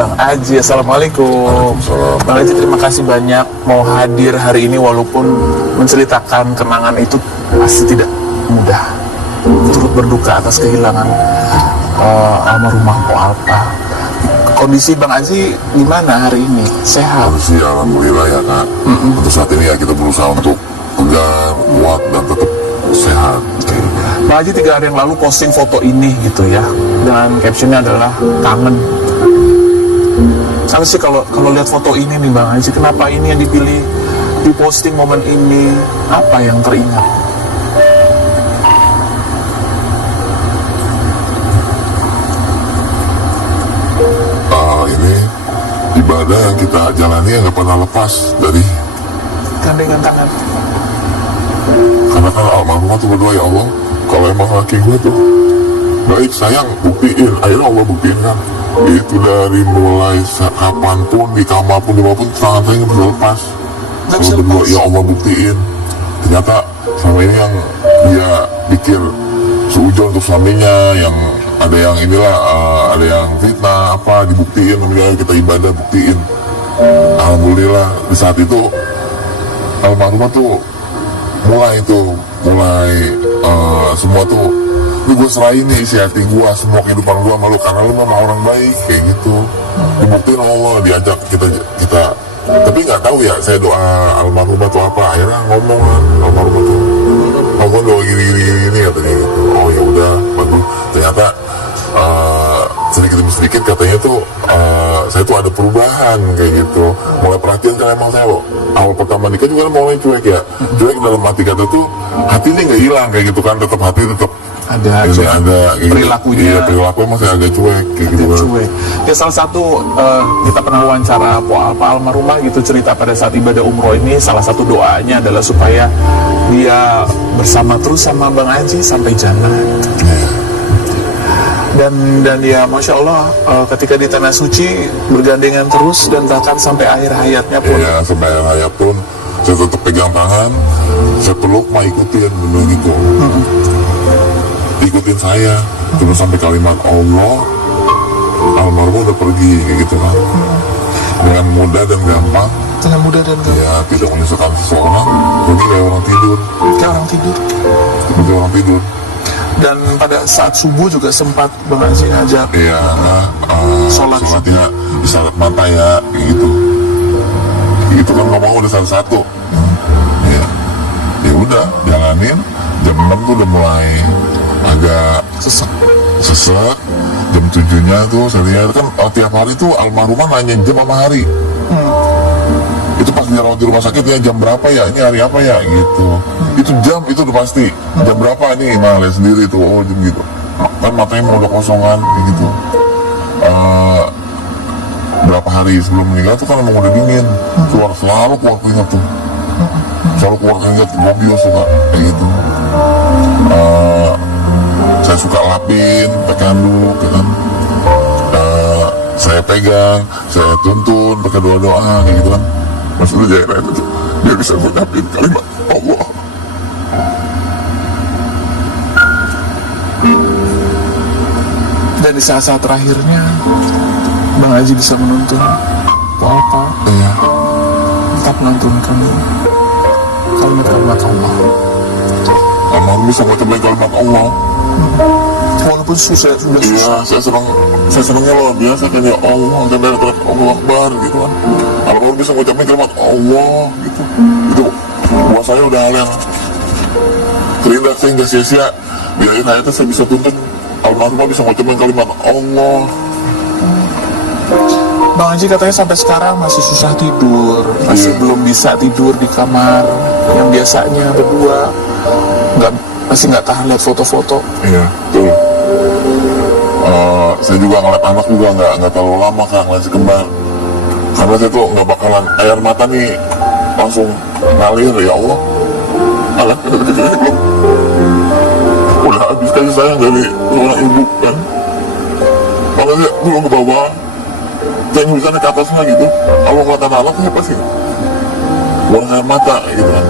Bang Aji. Assalamualaikum. Bang Aji, terima kasih banyak mau hadir hari ini walaupun menceritakan kenangan itu pasti tidak mudah. Turut berduka atas kehilangan almarhumah Po Alpa. Kondisi Bang Aji gimana hari ini? Sehat? Kondisi alhamdulillah ya Kak. Untuk saat ini ya kita berusaha untuk tegar, kuat dan tetap sehat. Bang Aji 3 hari yang lalu posting foto ini gitu ya, dan captionnya adalah kangen. Saya sih kalau lihat foto ini nih Bang Aji, kenapa ini yang dipilih diposting momen ini? Apa yang teringat? Ini ibadah yang kita jalani yang gak pernah lepas dari Gandengan tangan. karena kan almarhumah tuh berdoa, ya Allah kalau emang laki gue tuh baik sayang buktiin. Akhirnya Allah buktiin kan. Itu dari mulai kapanpun di kamar pun dimanapun tangan saya nggak bisa lepas. Selalu berdoa, ya Allah buktiin. Ternyata sama ini yang dia pikir seujon untuk suaminya, yang ada yang inilah ada yang fitnah apa, dibuktiin. Kemudian kita ibadah buktiin. Alhamdulillah di saat itu almarhumah tuh mulai semua tuh ini gue serahin nih isi hati gue, semua kehidupan gue malu karena lu mah orang baik kayak gitu. Dibuktiin Allah, diajak kita tapi nggak tahu ya saya doa almarhumah tuh apa. Akhirnya ngomong kan almarhumah tuh ngomong doa gini katanya gitu. Oh ya udah bagus. Ternyata sedikit demi sedikit katanya tuh saya tuh ada perubahan kayak gitu. Mulai perhatian kan, emang saya awal pertama nikah juga kan mulai cuek ya. Cuek dalam hati kata tuh hati ini nggak hilang kayak gitu kan, tetap hati tetap ada perilakunya. Iya, perilaku masih agak cuek kayak gitu kan. Ya salah satu kita pernah wawancara Po Alpa almarhumah gitu, cerita pada saat ibadah umroh ini salah satu doanya adalah supaya dia bersama terus sama Bang Aji sampai jannah. Dan ya Masya Allah ketika di tanah suci bergandengan terus dan bahkan sampai akhir hayatnya pun. Iya, sampai akhir hayat pun saya tetap pegang tangan, saya peluk, mah ikutin bener gitu. Ikutin saya terus sampai kalimat Allah, almarhum udah pergi kayak gitu kan. Dengan mudah dan gampang. Ya, tidak menyusahkan seseorang, pergi kayak orang tidur. Seperti orang tidur. Dan pada saat subuh juga sempat Bang Aji ngajak sholatnya isyarat mata ya kayak gitu. Itu kan ngomong udah satu-satu. Ya udah jalanin. Jam 6 tuh udah mulai agak sesek. Jam 7-nya tuh saya lihat kan tiap hari tuh almarhumah nanya jam sama hari. Itu pas dirawat di rumah sakit ya jam berapa ya, ini hari apa ya gitu. Itu jam itu udah pasti jam berapa nih, nah lihat sendiri tuh, oh jam gitu kan, matanya mau udah kosongan kayak gitu. Berapa hari sebelum meninggal tuh kan emang udah dingin, selalu keluar keringat tuh, selalu keluar keringat, mobil suka kayak gitu. Saya suka lapin pakai handuk ya kan. Saya pegang, saya tuntun pakai doa-doa kayak gitu kan. Maksudnya dia bisa mengucapin kalimat Allah. Dan di saat-saat terakhirnya Bang Aji bisa menuntun Po Alpa. Iya. Tetap melantunkan kalimat Allah. Almarhum bisa mengucapkan kalimat Allah. Walaupun sudah susah. Iya, saya senangnya luar biasa kan, ya Allah, dan dari Allah Akbar gitu kan. Almarhum bisa mengucapkan kalimat Allah gitu. Itu buat saya udah hal yang terindah, saya nggak sia-sia. Di akhir hayatnya saya bisa tuntun almarhum bisa mengucapkan kalimat Allah. Bang Aji katanya sampai sekarang masih susah tidur, masih belum bisa tidur di kamar yang biasanya berdua, masih nggak tahan lihat foto-foto. Iya, betul. Saya juga ngeliat anak juga nggak terlalu lama kan, masih kembar. Karena saya tuh nggak bakalan air mata nih langsung ngalir, ya Allah. Alah, udah habis kasih sayang dari seorang ibu kan. Makanya belum ke bawah, saya nulisannya ke atasnya gitu. Kalau ngeliatan anak saya pasti buang air mata gitu kan.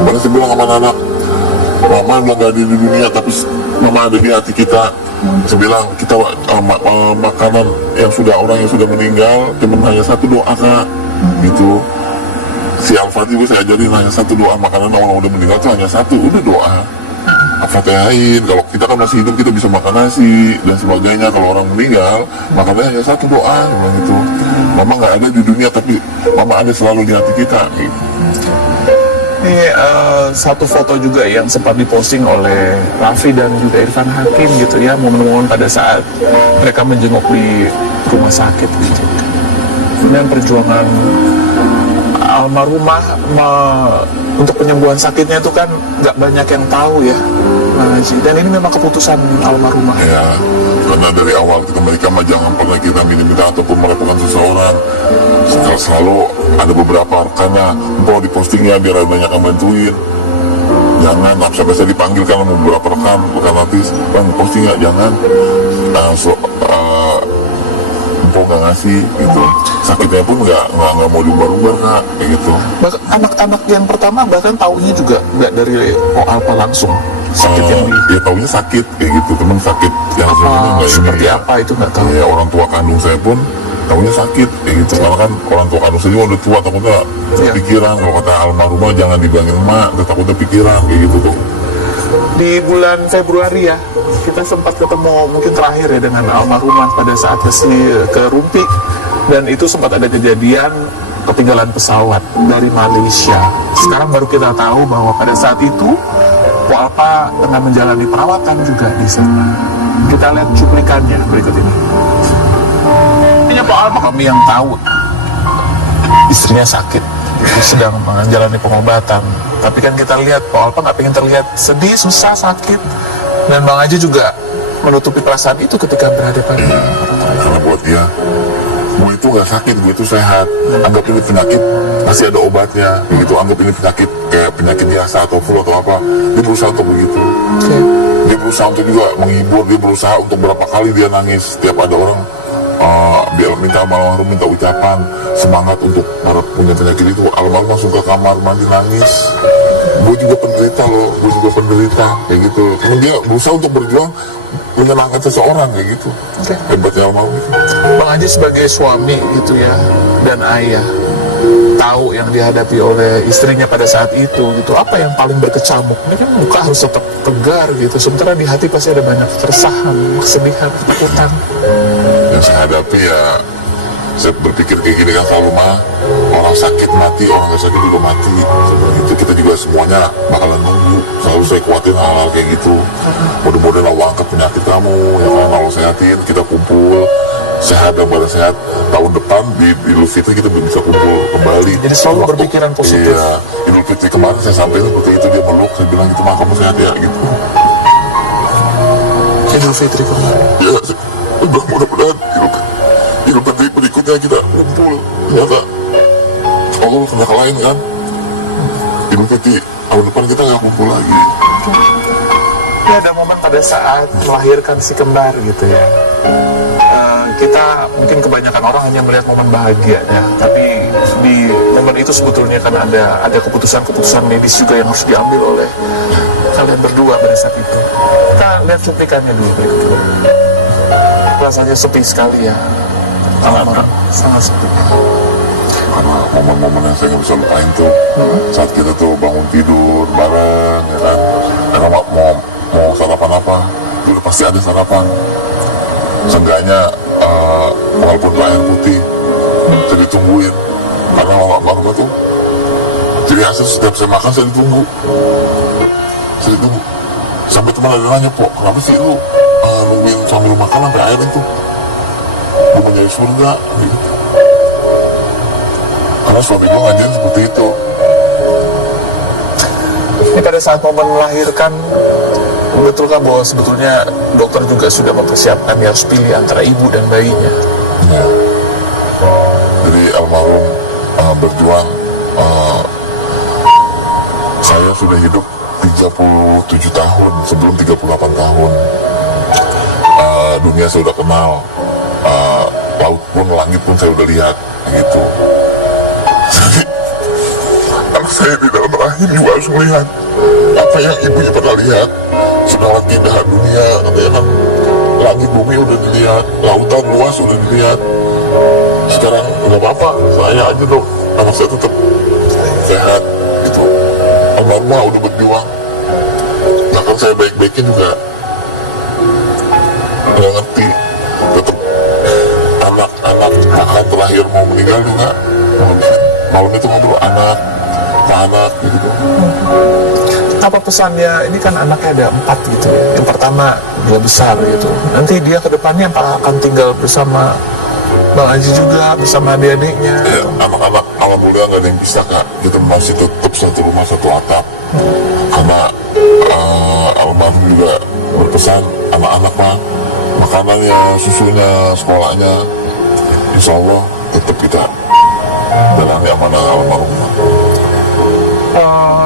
Makanya saya bilang sama anak, mama udah gak ada di dunia, tapi mama ada di hati kita. Saya bilang kita makanan yang sudah orang yang sudah meninggal cuma hanya satu doa kak, gitu. Si Al-Fatih juga saya ajarin hanya satu doa, makanan orang udah meninggal itu hanya satu, udah doa. Al-Fatihain, kalau kita kan masih hidup kita bisa makan nasi dan sebagainya. Kalau orang meninggal makannya hanya satu doa, gitu. Mama nggak ada di dunia tapi mama ada selalu di hati kita, gitu. Ini satu foto juga yang sempat diposting oleh Raffi dan juga Irfan Hakim gitu ya, momen-momen pada saat mereka menjenguk di rumah sakit gitu. Dan perjuangan almarhumah untuk penyembuhan sakitnya itu kan nggak banyak yang tahu ya, Bang Haji. Dan ini memang keputusan almarhumah. Ya, karena dari awal mereka mah jangan pernah kita minta ataupun merepotkan seseorang. Selalu ada beberapa rekannya, mau dipostingnya biar banyak yang bantuin. Jangan, sampai saya dipanggil kan sama beberapa rekan artis, bang posting nggak, jangan. Empok nggak ngasih, gitu. Sakitnya pun nggak mau diumbar-umbar kak, kayak gitu. Bahkan anak-anak yang pertama bahkan taunya juga nggak dari Alpa langsung sakit yang ya taunya sakit kayak gitu, temen sakit yang sebenarnya nggak seperti ini, apa itu nggak tahu. ya orang tua kandung saya pun taunya sakit kayak gitu, karena kan orang tua kandung saya juga udah tua, takutnya pikiran. Kalau kata almarhumah jangan dibilangin emak, takutnya pikiran kayak gitu tuh. Di bulan Februari ya, kita sempat ketemu mungkin terakhir ya dengan almarhumah pada saat ke Rumpi, dan itu sempat ada kejadian ketinggalan pesawat dari Malaysia. Sekarang baru kita tahu bahwa pada saat itu Po Alpa tengah menjalani perawatan juga di sana. Kita lihat cuplikannya berikut ini. Ini Po Alpa, kami yang tahu istrinya sakit, sedang menjalani pengobatan. Tapi kan kita lihat Po Alpa nggak pengen terlihat sedih, susah, sakit. Dan Bang Haji juga menutupi perasaan itu ketika berhadapan dengan orang lain. Karena buat dia, gue itu nggak sakit, gue itu sehat. Anggap ini penyakit, masih ada obatnya, gitu. Anggap ini penyakit kayak penyakit biasa atau flu atau apa. Dia berusaha untuk begitu. Dia berusaha untuk juga menghibur. Dia berusaha untuk berapa kali dia nangis setiap ada orang dia minta almarhum, minta ucapan semangat untuk para punya penyakit itu. Almarhum langsung ke kamar mandi nangis. Gue juga penderita loh, gue juga penderita kayak gitu. Karena dia berusaha untuk berjuang menyenangkan seseorang kayak gitu. Hebatnya almarhum itu. Bang Haji sebagai suami gitu ya, dan ayah, tahu yang dihadapi oleh istrinya pada saat itu gitu, apa yang paling berkecamuk? Ini kan muka harus tetap tegar gitu, sementara di hati pasti ada banyak keresahan, kesedihan, ketakutan. Yang saya hadapi ya, saya berpikir kayak gini kan selalu mah, orang sakit mati, orang nggak sakit juga mati. Seperti itu kita juga semuanya bakalan nunggu. Selalu saya kuatin hal-hal kayak gitu. Mudah-mudahan Allah angkat penyakit kamu, ya kan, Allah sehatin, kita kumpul sehat dan badan sehat. Tahun depan di Idul Fitri kita bisa kumpul kembali. Jadi selalu berpikiran positif. Iya, Idul Fitri kemarin saya sampaikan seperti itu, dia meluk, saya bilang gitu, mah kamu sehat ya gitu. Idul Fitri kemarin. Ya, mudah-mudahan Idul Fitri berikutnya kita kumpul. Ternyata Allah kena lain kan. Idul Fitri tahun depan kita nggak kumpul lagi. Ya ada momen pada saat melahirkan si kembar gitu ya. Kita mungkin kebanyakan orang hanya melihat momen bahagianya, tapi di momen itu sebetulnya kan ada keputusan-keputusan medis juga yang harus diambil oleh kalian berdua pada saat itu. Kita lihat cuplikannya dulu. Rasanya sepi sekali ya, orang sangat sepi. Karena momen-momen yang saya nggak bisa lupain tuh, saat kita tuh bangun tidur bareng, ya kan. Karena mau sarapan apa, itu udah pasti ada sarapan. Seenggaknya walaupun air putih, saya ditungguin. Karena almarhum tuh, jadi hasil setiap saya makan saya ditunggu. Saya ditunggu. Sampai teman ada nanya, "Pok, kenapa sih lu nungguin sambil makan sampai air itu? Lu mau nyari surga?" Gitu. Karena suami gue ngajarin seperti itu. Ini pada saat momen melahirkan, betulkah bahwa sebetulnya dokter juga sudah mempersiapkan dia harus pilih antara ibu dan bayinya? Ya. Jadi almarhum berjuang, saya sudah hidup 37 tahun sebelum 38 tahun. Dunia saya udah kenal, laut pun langit pun saya udah lihat gitu. Jadi anak saya di dalam rahim juga harus melihat apa yang ibunya pernah lihat. Segala keindahan dunia katanya kan, langit bumi udah dilihat, lautan luas udah dilihat. Sekarang nggak apa-apa, saya aja dong, anak saya tetap sehat gitu. Almarhumah udah berjuang, bahkan saya baik-baikin juga nggak ngerti. Tetap anak-anak bahkan terakhir mau meninggal juga malam itu ngobrol anak gitu. Apa pesannya? Ini kan anaknya ada 4 gitu ya. Yang pertama dia besar gitu. Nanti dia ke depannya apa akan tinggal bersama Bang Haji juga, bersama adik-adiknya? Ya, anak-anak alhamdulillah nggak ada yang bisa kak. Kita masih tetap satu rumah satu atap. Karena almarhum juga berpesan anak-anak mah makanannya, susunya, sekolahnya, insya Allah tetap kita jalani amanah almarhum.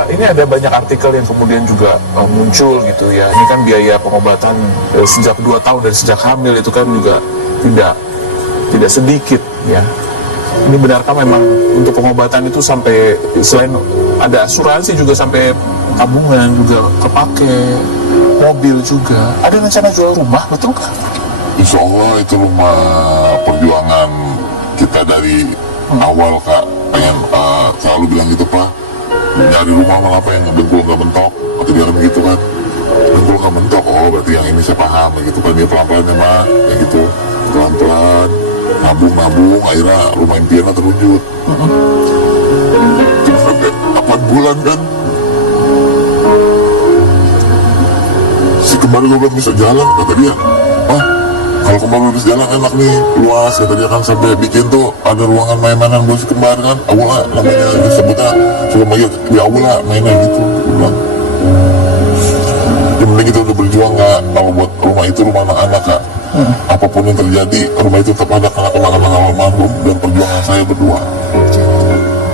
Ini ada banyak artikel yang kemudian juga muncul gitu ya. Ini kan biaya pengobatan sejak 2 tahun dari sejak hamil itu kan juga tidak sedikit ya. Ini benarkah memang untuk pengobatan itu sampai selain ada asuransi juga sampai tabungan juga kepake, mobil juga. Ada rencana jual rumah, betul kah? Insya Allah itu rumah perjuangan kita dari awal kak. Pengen selalu bilang gitu pak, nyari rumah malah apa yang dengkul nggak mentok, atau dia kan gitu kan, dengkul nggak mentok. Oh berarti yang ini saya paham gitu kan, dia pelan-pelan ya mah, ya gitu pelan-pelan nabung, akhirnya rumah impiannya terwujud. Terus sampai 8 bulan kan, si kembar gue belum bisa jalan, kata dia. Kalau kembar belum bisa jalan enak nih, luas, kata dia kan, sampai bikin tuh ada ruangan mainan buat si kembar kan, aula namanya disebutnya, suka manggil di aula mainnya gitu. Bilang, yang penting kita udah berjuang kak, kalau buat rumah itu rumah anak-anak kak. Apapun yang terjadi, rumah itu tetap ada karena kenangan almarhum dan perjuangan saya berdua.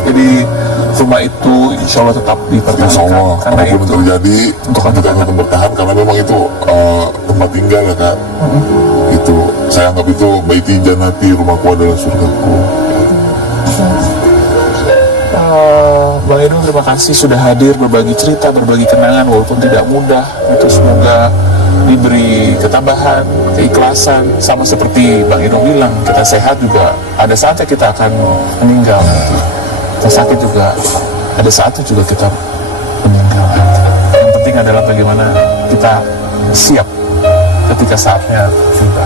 Jadi rumah itu insya Allah tetap dipertahankan. Insya Allah, karena apapun yang itu terjadi, untuk kita tetap bertahan karena memang itu tempat tinggal ya kak. Itu saya anggap itu baiti janati, rumahku adalah surgaku. Bang Edung, terima kasih sudah hadir berbagi cerita, berbagi kenangan walaupun tidak mudah. Itu semoga diberi ketabahan, keikhlasan, sama seperti Bang Edung bilang, kita sehat juga ada saatnya kita akan meninggal. Kita sakit juga ada saatnya juga kita meninggal. Yang penting adalah bagaimana kita siap ketika saatnya tiba.